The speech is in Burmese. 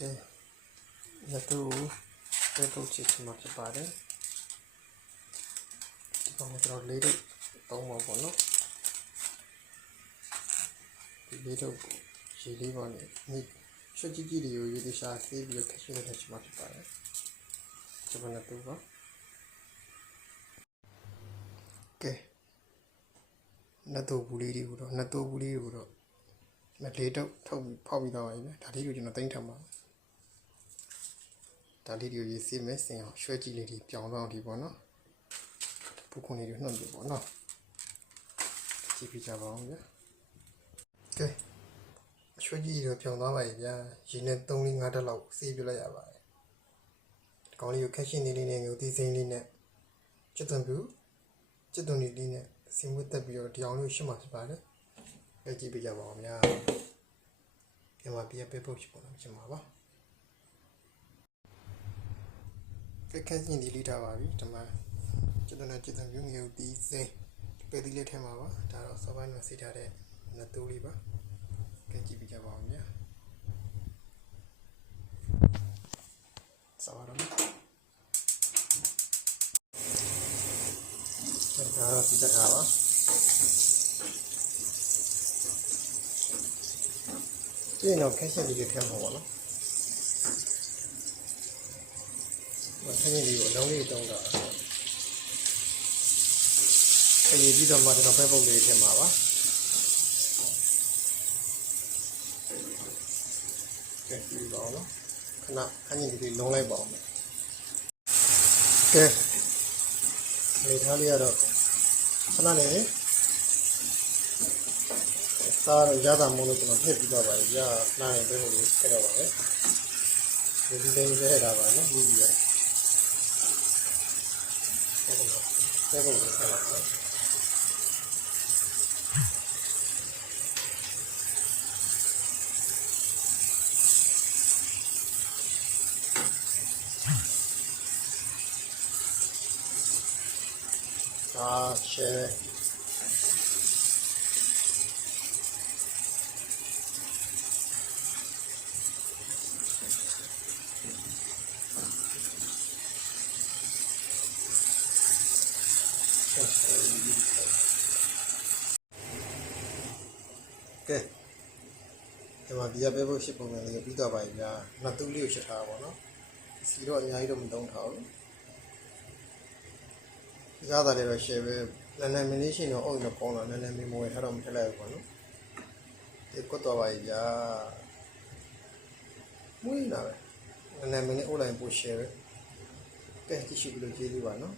ကဲရတူပဲတော့ချစ်ချင်မှာဖြစ်ပါတယ်ဒီကောင်ကျွန်တော်လေးတော့သုံးပါပေါ့နော်ဒီလေးတော့ရေလေးပါနဲ့ဒီရွှေကြီးကြီးတွေကိုရေတခြားဆေးပြီးခက်ရှင်းနေတဲ့ချင်မှာဖြစ်ပါတယ်ကျွန်တော်လည်းတူပါကဲနှစ်တူဘူးလေးတွေကိုတော့နှစ်တူဘူးလေးကိုတော့မလေးတော့ထုတ်ဖောက်ပြီးတော့ပါပြီဒါလေးကိုကျွန်တော်တင်ထားမှာဒါလေးတွေကိုရေးစီးမယ်စင်အောင်ရွှဲကြည့်လေးတွေပြောင်းတော့ဒီပေါ့နော်ပူခွန်လေးတွေနှုတ်ပြီပေါ့နော်ကြည့်ပြကြပါဦးဗျာကဲရွှဲကြည့်တွေပြောင်းသွားပါပြီဗျာရေနဲ့3 4 5တက်လောက်စီးပြလိုက်ရပါတယ်ဒီကောင်လေးကိုခက်ရှင်းလေးလေးနဲ့ငုံသီးစိမ်းလေးနဲ့ကျွတ်သွန်လေးနဲ့စင်ဝတ်တက်ပြီးတော့ဒီအောင်လေးရှင်းမှာဖြစ်ပါတယ်ကြည့်ပြကြပါဦးဗျာဒီမှာပြပေးဖို့ရှိပေါ်တော့ရှင်းပါပါခက်ချင်းဒီလေးထားပါပြီဒီမှာကျွတ်တဲ့မျိုးငယ်တီးစိမ်းပဲသီးလေးထဲမှာပါဒါတော့စောပိုင်းမှာစီထားတဲ့နှစ်တိုးလေးပါကြည့်ပြကြပါဦးဗျာစောပါတော့ဒါတော့စီထားပါဒီတော့ခက်ချင်းဒီလေးထဲမှာပေါ့နော်ခင်းလေးကိုလုံးလေးတုံးတာအရေးကြီးတော့မှကျွန်တော်ဖက်ပုတ်လေးထည့်မှာပါကဲဒီပါအောင်ခဏခင်းလေးလုံးလိုက်ပါအောင်ကဲလေထားလေးကတော့ခဏလေးစားရတာမို့လို့ကျွန်တော်ထည့်ပြီးတော့ပါရနားရင်ပဲလို့ခက်တော့ပါပဲဒီလေးလေးရတာပါနော်ပြီးပြီဆက်ဖို့ဆက်လာပါရှယ်ကဲဒီမှာပြပေးဖို့ဖြစ်ပုံနဲ့လည်းပြီးတော့ပါပြီဗျာနှစ်တူးလေးကိုချက်ထားပါတော့နော်စီတော့အများကြီးတော့မတုံးထားဘူးရတာလည်းတော့ share ပဲနည်းနည်းမင်းရှင်တော့အုပ်တော့ပေါင်းတော့နည်းနည်းမင်းမဝယ်ထားတော့မထက်လိုက်ဘူးပေါ့နော်ဒီကွတ်တော့ပါပြီဗျာမွေးလာပဲနည်းနည်းမင်းအုပ်လိုက်ပို့ share ပဲကဲကြည့်ရှိပြီးလို့ကျေးဇူးပါနော်